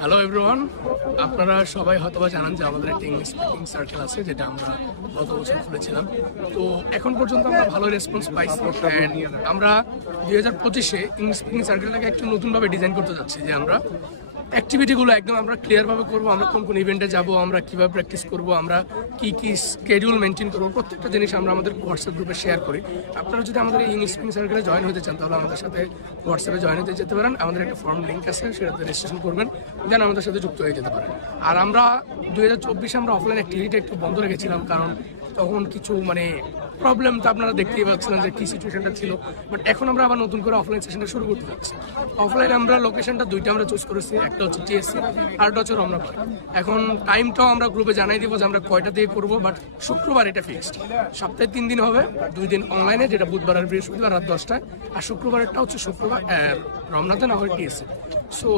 Hello everyone, আপনারা সবাই হয়তো জানান যে আমাদের একটা ইংলিশ স্পিকিং সার্কেল আছে, যেটা আমরা গত বছর খুলেছিলাম। তো এখন পর্যন্ত আমরা ভালো রেসপন্স পাইছি। আমরা 2025-এ ইংলিশ স্পিকিং সার্কেলটাকে একটু নতুনভাবে ডিজাইন করতে যাচ্ছি, যে আমরা অ্যাক্টিভিটিগুলো একদম আমরা ক্লিয়ারভাবে করবো। আমরা কোন কোন ইভেন্টে যাব, আমরা কীভাবে প্র্যাকটিস করব, আমরা কি কি স্কেডিউল মেনটেন করবো, প্রত্যেকটা জিনিস আমরা আমাদের হোয়াটসঅ্যাপ গ্রুপে শেয়ার করি। আপনারা যদি আমাদের এই ইংলিশ স্পিকিং সার্কেলে জয়েন হতে চান, তাহলে আমাদের সাথে হোয়াটসঅ্যাপে জয়েন হতে যেতে পারেন। আমাদের একটা ফর্ম লিঙ্ক আছে, সেটাতে রেজিস্ট্রেশন করবেন, দেন আমাদের সাথে যুক্ত হয়ে যেতে পারেন। আর আমরা 2024-এ আমরা অফলাইন অ্যাক্টিভিটি একটু বন্ধ রেখেছিলাম, কারণ তখন কিছু প্রবলেম তো আপনারা দেখতেই পাচ্ছিলেন যে কী সিচুয়েশনটা ছিল। বাট এখন আমরা আবার নতুন করে অফলাইন সেশনটা শুরু করতে যাচ্ছি। অফলাইনে আমরা লোকেশনটা দুইটা আমরা চুজ করেছি, একটা হচ্ছে টিএসসি, আরটা হচ্ছে রমনা পার্ক। এখন টাইমটাও আমরা গ্রুপে জানাই দিব যে আমরা কয়টা দিয়ে করবো, বাট শুক্রবার এটা ফিক্সড। সপ্তাহে 3 দিন হবে, 2 দিন অনলাইনে, যেটা বুধবার আর বৃহস্পতিবার রাত 10টায়, আর শুক্রবারেরটা হচ্ছে শুক্রবার রমনাতে, না হলে টিএসসি। সো